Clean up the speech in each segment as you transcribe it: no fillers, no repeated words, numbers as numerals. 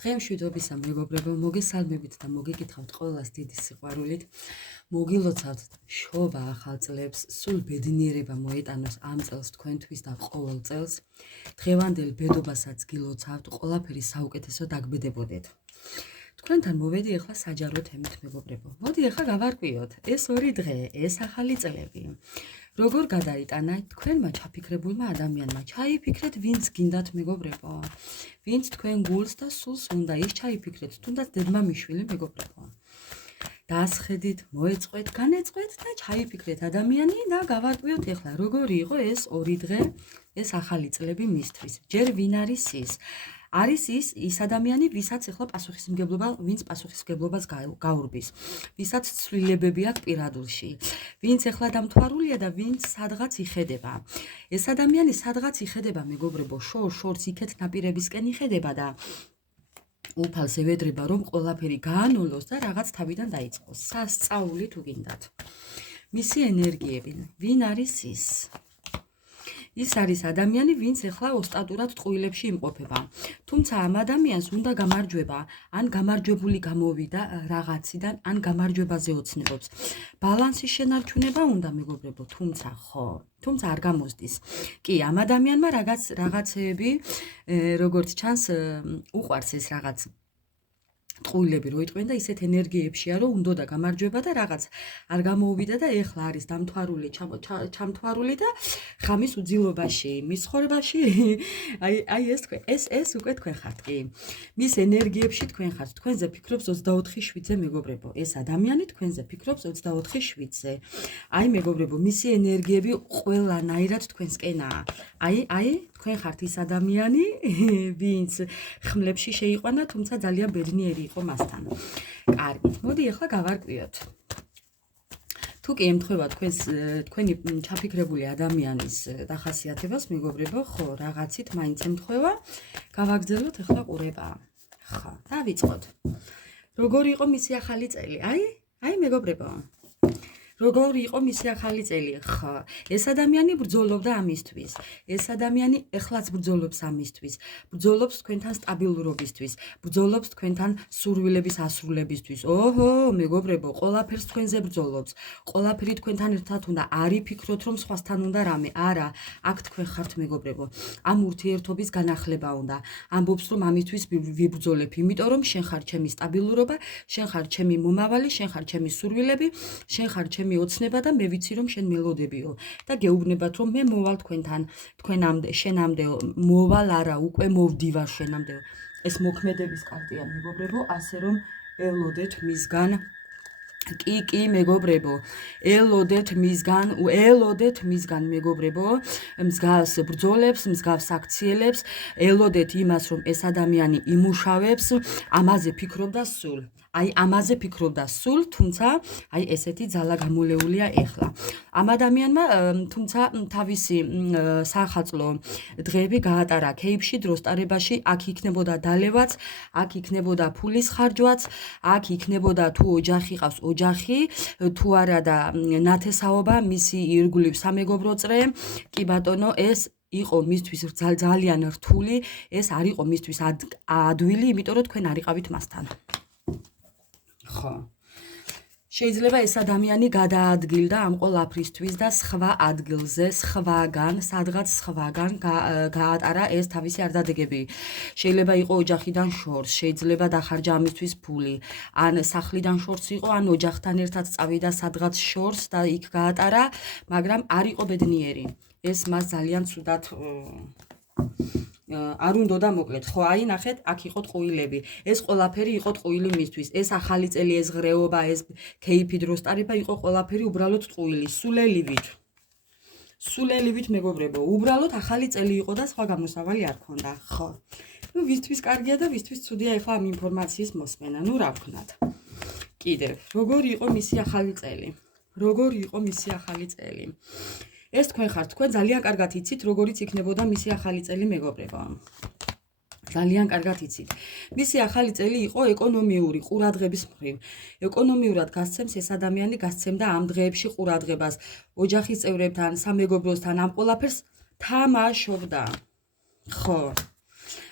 დღემშვიდობისა მეგობრებო, მოგესალმებით და მოგეკითხავთ ყველას დიდი სიყვარულით. მოგილოცავთ შობა ახალ წლებს, სულ ბედნიერება მოეტანოს ამ წელს თქვენთვის და ყოველ წელს. დღევანდელ ბედობასაც გილოცავთ, ყველაფერი საუკეთესო დაგბედებოდეთ. თქვენთან მოვედი ახლა საჯარო თემით მეგობრებო. მოდი ახლა გავარკვიოთ ეს ორი დღე, ეს ახალი წლები. როგორ გადაიტანა თქვენმა ჩაფიქრებულმა ადამიანმა? ჩაიფიქრეთ, ვინც გინდათ მეგობრებო. ვინც თქვენ გულს და სულს უნდა, ის ჩაიფიქრეთ, თუნდაც დედმამიშვილი მეგობრებო. დაასხედით, მოეწყვეთ, განეწყვეთ და ჩაიფიქრეთ ადამიანი და გავარკვიოთ ახლა როგორი იყო ეს ორი დღე, ეს ახალი წლები მისთვის. ჯერ ვინ არის ის? არის ის ადამიანი, ვისაც ახლა პასუხისმგებლობა, ვინც პასუხისმგებლობას გაურბის, ვისაც ცვლილებები აქვს პირადულში, ვინც ახლა დამთვალულია და ვინც სადღაც იხედება. ეს ადამიანი სადღაც იხედება მეგობრებო, შორს იქეთ ნაპირებისკენ იხედება და უფალს ევედრება, რომ ყველაფერი გაანოლოს და რაღაც თავიდან დაიწყოს. სასწაული თუ გინდათ. მისი ენერგიები, ვინ არის ის? ის არის ადამიანი, ვინც ახლა ოსტატურად ტყუილებში იმყოფება. თუმცა ამ ადამიანს უნდა გამარჯვება, ან გამარჯვებული გამოვიდა რაღაციდან, ან გამარჯვებაზე ოცნებობს. ბალანსის შენარჩუნება უნდა მეგობრებო, თუმცა არ გამოსდის. კი, ამ ადამიანმა რაღაცეები, როგორც ჩანს, უყვარს ეს რაღაც ტყუილები რო იტყვენ და ისეთ ენერგიებშია, რომ უნდა გამარჯვება და რაღაც არ გამოუვიდა და ეხლა არის დამთვალული, ჩამთვალული და ხამის უძილობაში, მის ცხოვრებაში, აი ეს უკვე თქვენ ხართ, კი. მის ენერგიებში თქვენ ხართ, თქვენზე ფიქრობს 24/7-ზე მეგობრებო. ეს ადამიანი თქვენზე ფიქრობს 24/7-ზე. აი მეგობრებო, მისი ენერგიები ყველანაირად თქვენსკენაა. აი თქვენ ხართ ის ადამიანი, ვინც ხმლებში შეიყვანა, თუმცა ძალიან ბედნიერი იყო მასთან. კარგით, მოდი ახლა გავარკვიოთ. თუ კი ემთხვევა თქვენი ჩაფიქრებული ადამიანის დახასიათებას, მეგობრებო, ხო, რაღაცით მაინც ემთხვევა, გავაგრძელოთ ახლა ყურება. ხო, დავიწყოთ. როგორი იყო მისი ახალი წელი? აი მეგობრებო. როგორი იყო მისი ახალი წელი? ხო, ეს ადამიანი ბრძოლობდა ამისთვის. ეს ადამიანი ეხლაც ბრძოლობს ამისთვის. ბრძოლობს თქვენთან სტაბილურობისთვის, ბრძოლობს თქვენთან სურვილების ასრულებისთვის. ოჰო, მეგობრებო, ყველაფერს თქვენზე ბრძოლობს. ყველაფერი თქვენთან ერთად უნდა. არ იფიქროთ, რომ სხვასთან უნდა რამე. არა, აქ თქვენ ხართ მეგობრებო. ამ ურთიერთობის განახლება უნდა. ამბობს, რომ ამისთვის ვიბრძოლებ, იმიტომ რომ შენ ხარ ჩემი სტაბილურობა, შენ ხარ ჩემი მომავალი, შენ ხარ ჩემი სურვილები, შენ ხარ ჩემი ოცნება და მე ვიცი რომ შენ მელოდებიო და გეუბნებათ რომ მე მოვალ თქვენამდე შენამდე მოვალ არა უკვე მოვდივარ შენამდე. ეს მოქმედების კარტია მეგობრებო, ასე რომ ელოდეთ მისგან. კი მეგობრებო, ელოდეთ მისგან მეგობრებო, მსგავს ბრძოლებს, მსგავს აქციელებს, ელოდეთ იმას რომ ეს ადამიანი იმუშავებს, ამაზე ფიქრობდა სულ. ამაზე ფიქრობდა სულ, თუმცა ესეთი ძალა გამოლეულია ეხლა. ამ ადამიანმა თუმცა თავისი სახალხო დღეები გაატარა ქეიფში, დროს ტარებაში, აქ იქნებოდა დალევაც, აქ იქნებოდა ფულის ხარჯვაც, აქ იქნებოდა თუ ოჯახი ყავს ოჯახი, თუ არა და ნათესაობა, მისი ირგვლივ სამეგობრო წრე, კი ბატონო, ეს იყო მისთვის ძალიან რთული, ეს არ იყო მისთვის ადვილი, იმიტომ რომ თქვენ არ იყავით მასთან. ხო. შეიძლება ეს ადამიანი გადაადგილდა ამ ყველაფრისთვის და სხვა ადგილზე, სადღაც სხვაგან გაატარა ეს თავისი არდადეგები. შეიძლება იყო ოჯახიდან შორს, შეიძლება დახარჯა ამისთვის ფული, ან სახლიდან შორს იყო, ან ოჯახთან ერთად წავიდა სადღაც შორს და იქ გაატარა, მაგრამ არ იყო ბედნიერი. ეს მას ძალიან ცუდად არ უნდა და მოკლედ. ხო, აი ნახეთ, აქ იყო ტყუილები. ეს ყველაფერი იყო ტყუილი მისთვის. ეს ახალი წელი, ეს ღრეობა, ეს ქეიფი დროს ტარება იყო ყველაფერი უბრალოდ ტყუილი, სულელივით მეგობრებო. უბრალოდ ახალი წელი იყო და სხვა გამოსავალი არ ქონდა. ხო. ვისთვის კარგია და ვისთვის ცუდია ახლა ამ ინფორმაციის მოსმენა. რა ვქნათ. კიდევ, როგორი იყო მისი ახალი წელი? ეს თქვენ ხართ, თქვენ ძალიან კარგად იცით, როგორიც იქნებოდა მისი ახალი წელი მეგობრებო. ძალიან კარგად იცით. მისი ახალი წელი იყო ეკონომიური ყურადღების მხრივ. ეკონომიურად გასცემს ეს ადამიანი, გასცემდა ამ დღეებში ყურადღებას ოჯახის წევრებთან, სამეგობროსთან, ამ ყველაფერს თამაშობდა. ხო.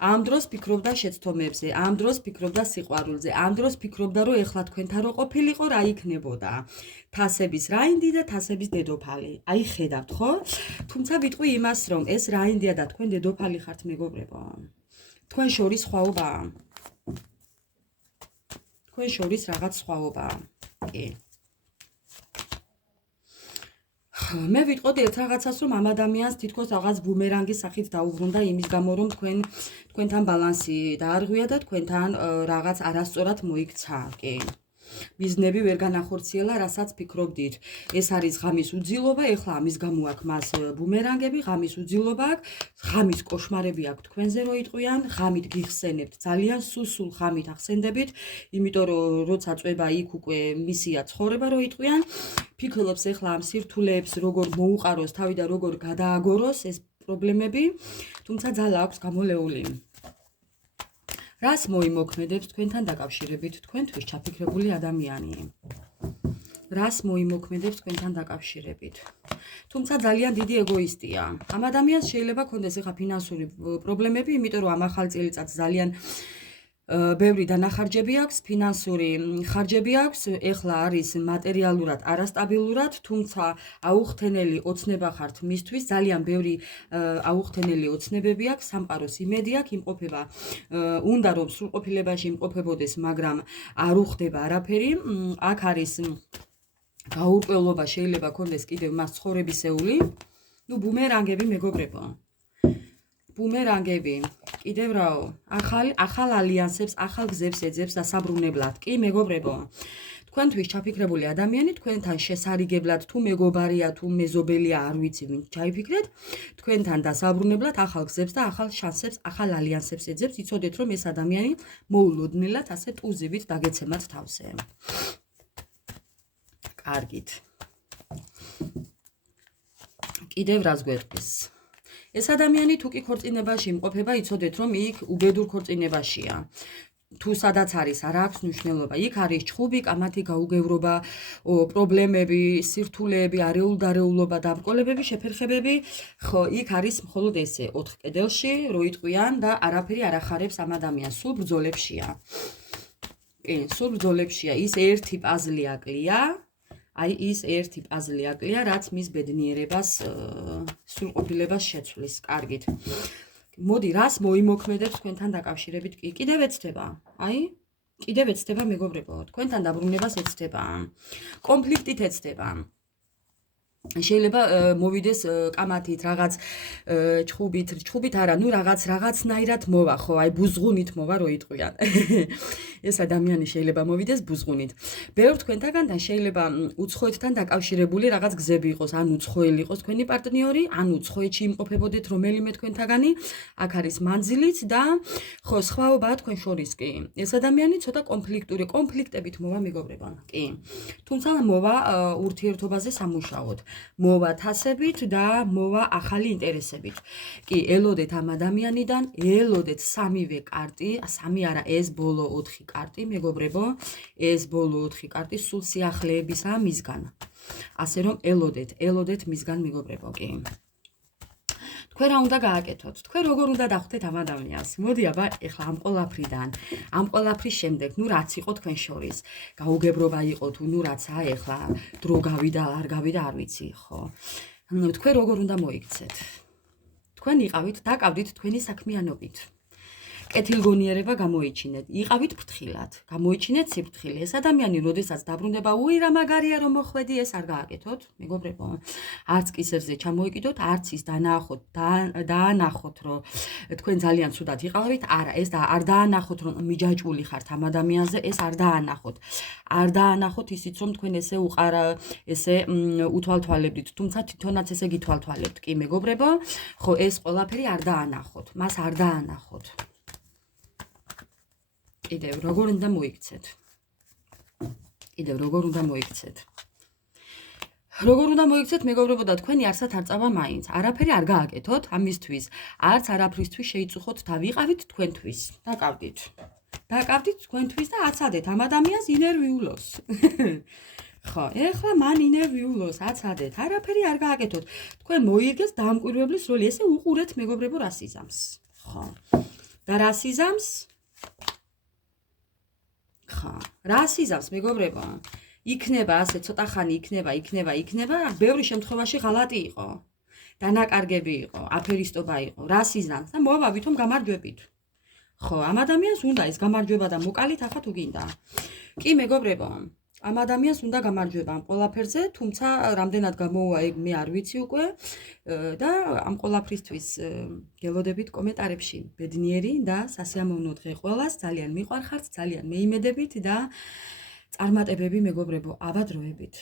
ამ დროს ფიქრობდა შეცდომებზე, ამ დროს ფიქრობდა სიყვარულზე, ამ დროს ფიქრობდა, რომ ეხლა თქვენთან რო ყოფილიყო, რა იქნებოდა. თასების რაინდი და თასების დედოფალი. აი ხედავთ, ხო? თუმცა ვიტყვი იმას, რომ ეს რაინდია და თქვენ დედოფალი ხართ, მეგობრებო. თქვენ შორის სხვაობაა. თქვენ შორის რაღაც სხვაობაა. კი. მე ვიტყოდი ერთ რაღაცას, რომ ამ ადამიანს თითქოს რაღაც ბუმერანგის სახით დაუბრუნდა იმის გამო, რომ თქვენთან ბალანსი დაარღვია და თქვენთან რაღაც არასწორად მოიქცა, კი. მიზნები ვერ განახორციელა, რასაც ფიქრობდით. ეს არის ღამის უძილობა, ეხლა ამის გამო აქვს მას ბუმერანგები, ღამის უძილობა აქვს, ღამის კოშმარები აქვს თქვენზე რო იტყვიან, ღამით გიხსენებთ, ძალიან სულ ღამით ახსენდებით, იმიტომ რომ როცა წვება იქ უკვე მისია ცხოვრება რო იტყვიან, ფიქრობს ეხლა ამ სირთულეებს როგორ მოუყაროს თავი და როგორ გადააგოროს ეს პრობლემები, თუმცა ძალა აქვს გამოლეული. რას მოიმოქმედებს თქვენთან დაკავშირებით თქვენთვის ჩაფიქრებული ადამიანი? რას მოიმოქმედებს თქვენთან დაკავშირებით? თუმცა ძალიან დიდი ეგოისტია. ამ ადამიანს შეიძლება ქონდეს ახლა ფინანსური პრობლემები, იმიტომ რომ ამ ახალ წელიწადს ძალიან ბევრი დანახარჯები აქვს, ფინანსური ხარჯები აქვს, ეხლა არის მატერიალურად არასტაბილურად, თუმცა აუხთენელი ოცნება ხართ მისთვის, ძალიან ბევრი აუხთენელი ოცნებები აქვს, სამყაროს იმედი აქვს, იმყოფება, უნდა რომ სრულყოფილებაში იმყოფებოდეს, მაგრამ არ უხდება არაფერი, აქ არის გაურკვევლობა, შეიძლება ქონდეს კიდევ მას ცხოვრებისეული, ბუმერანგები მეგობრებო. ბუმერანგები, კიდევ რაო, ახალ ალიანსებს, ახალ გზებს ეძებს დასაბრუნებლად, კი მეგობრებო. თქვენთვის ჩაფიქრებული ადამიანი, თქვენთან შესარიგებლად, თუ მეგობარია, თუ მეზობელია, არ ვიცი, ვინ ჩაიფიქრეთ, თქვენთან დასაბრუნებლად ახალ გზებს და ახალ შანსებს, ახალ ალიანსებს ეძებს, იცოდეთ, რომ ეს ადამიანი მოულოდნელად ასე ტუზივით დაგეცემათ თავზე. კარგით. კიდევ რას გვეტყვის? ეს ადამიანი თუ კი ქორწინებაში იმყოფება, იცოდეთ, რომ იქ უბედურ ქორწინებაშია. თუ სადაც არის, არ აქვს მნიშვნელობა. იქ არის ჩხუბი, კამათი, გაუგევრობა, პრობლემები, სირთულეები, არეულ-დარეულობა, დაბრკოლებები, შეფერხებები. ხო, იქ არის მხოლოდ ესე, 4 კედელში, რო იტყვიან და არაფერი არ ახარებს ამ ადამიანს. სულ ბრძოლებშია. კი, სულ ბრძოლებშია. ის ერთი პაზლი აკლია. აი ის ერთი პაზლი აკლია, რაც მის ბედნიერებას, სრულყოფილებას შეცვლის. კარგით. მოდი, რას მოიმოქმედებს თქვენთან დაკავშირებით? კიდევ ეცდება. აი, კიდევ ეცდება მეგობრებო, თქვენთან დაბრუნებას ეცდება. კონფლიქტით ეცდება. შეიძლება მოვიდეს კამათით, რაღაც ჩხუბით არა, ნუ რაღაცნაირად მოვა, ხო, აი ბუზღუნით მოვა, რო იტყვიან. ეს ადამიანი შეიძლება მოვიდეს ბუზღუნით. ბევრ თქვენთაგანთან შეიძლება უცხოეთთან დაკავშირებული რაღაც გზები იყოს, ან უცხოელი იყოს თქვენი პარტნიორი, ან უცხოეთში იმყოფებოდეთ რომელიმე თქვენთაგანი, აქ არის მანძილიც და ხო, სხვაობაა თქვენ შორის კი. ეს ადამიანი ცოტა კონფლიქტებით მოვა მეგობრებო, კი. თუმცა მოვა ურთიერთობაზე სამუშაოდ. მოვა თასებით და მოვა ახალი ინტერესებით. კი, ელოდეთ ამ ადამიანიდან, ელოდეთ სამივე კარტი, სამი არა, ეს ბოლო 4 კარტი, მეგობრებო, ეს ბოლო 4 კარტი სულ სიახლეებისაა მისგან. ასე რომ ელოდეთ მისგან მეგობრებო, კი. თქვენ რა უნდა გააკეთოთ? თქვენ როგორ უნდა დახვდეთ ამ ადამიანს? მოდი აბა, ეხლა ამ ყოლაფრის შემდეგ, ნუ რაც იყო თქვენ შორის, გაუგებრობა იყო თუ ნუ რაცა, ეხლა დრო გავიდა, არ გავიდა, არ ვიცი, ხო? თქვენ როგორ უნდა მოიქცეთ? თქვენ იყავით, დაკავდით თქვენი საქმიანობით. კეთილგონიერება გამოიჩინეთ, იყავით ფრთხილად, გამოიჩინეთ სიფრთხილე. ეს ადამიანი, როდესაც დაბრუნდება, უი რა მაგარია რომ მოხვედი, ეს არ გააკეთოთ, მეგობრებო. არც კისერზე ჩამოიკიდოთ, არც ის დაანახოთ, რომ თქვენ ძალიან ცუდად იყავით, არა, ეს არ დაანახოთ, რომ მიჯაჭვული ხართ ამ ადამიანზე, ეს არ დაანახოთ. არ დაანახოთ ისიც, რომ თქვენ ესე უთვალთვალებდით, თუმცა თვითონაც ესე გითვალთვალებთ, კი მეგობრებო, ხო, ეს ყველაფერი არ დაანახოთ, მას არ დაანახოთ. კიდევ როგორ უნდა მოიქცეთ? როგორ უნდა მოიქცეთ, მეგობრებო და თქვენი არსად არ წავა მაინც. არაფერი არ გააკეთოთ ამისთვის, არც არაფრისთვის შეიწუხოთ თავი, იყავით თქვენთვის. დაკავდით თქვენთვის და აცადეთ ამ ადამიანს ინერვიულოს. ხო, ეხლა მან ინერვიულოს აცადეთ, არაფერი არ გააკეთოთ. თქვენ მოიგეს დამკვირვებლის როლი, ესე უყურეთ მეგობრებო რას იზამს. ხო. და რას იზამს? ხა, რას იზამს, მეგობრებო? იქნება ასე ცოტა ხანი იქნება, ბევრი შემთხვევაში ღალატი იყო. დანაკარგები იყო, აფერისტობა იყო. რას იზამს და მოვა ვითომ გამარჯვებით. ხო, ამ ადამიანს უნდა ის გამარჯვება და მოკალით ახლა თუ გინდა. კი, მეგობრებო, ამ ადამიანს უნდა გამარჯვება ამ ყველაფერზე, თუმცა რამდენად გამოუვა ეგ მე არ ვიცი უკვე და ამ ყველაფრისთვის გელოდებით კომენტარებში. ბედნიერი და სასიამოვნო დღე ყველას, ძალიან მიყვარხართ, ძალიან მეიმედებით და წარმატებები მეგობრებო, აბა დროებით.